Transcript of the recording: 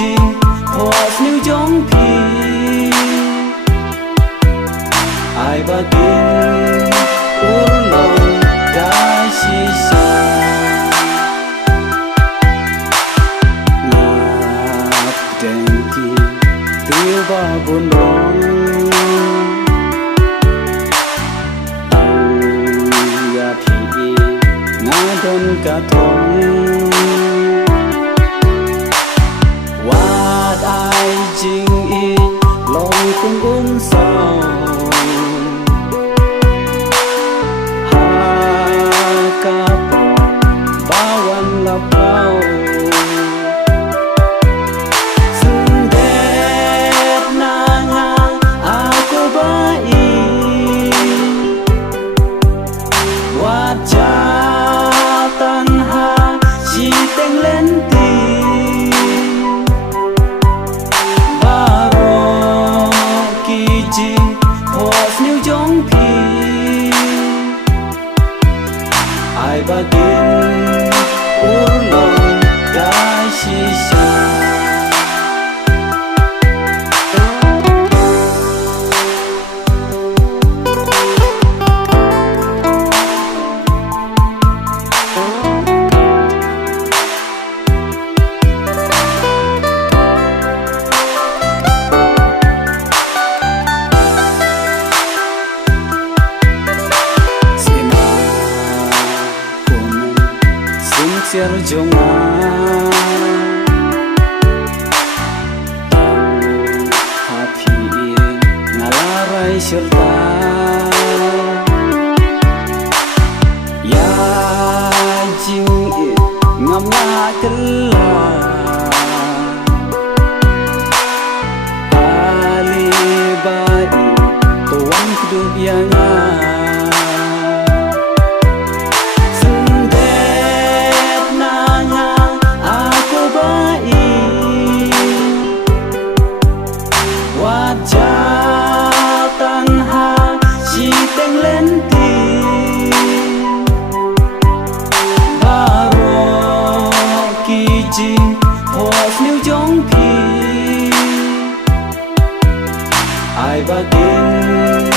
jing Hos new jong pi Ai bagin urlong dai sisa Nap dengki tiu ba bun rong Ang ya pi ngadon katong Wat ai jing i long kung sao Bawan lapau sendet nangang aku baik wajah tanha si teng lenti baro kijing hos new jong pi ai bagin urlong dai sisa Serjongan hati ngalarai serta ya jing ngamna kelah ali bai tuan hidup yang wajah tanha si teng lenti baro kijing hos new jong pi ai bagin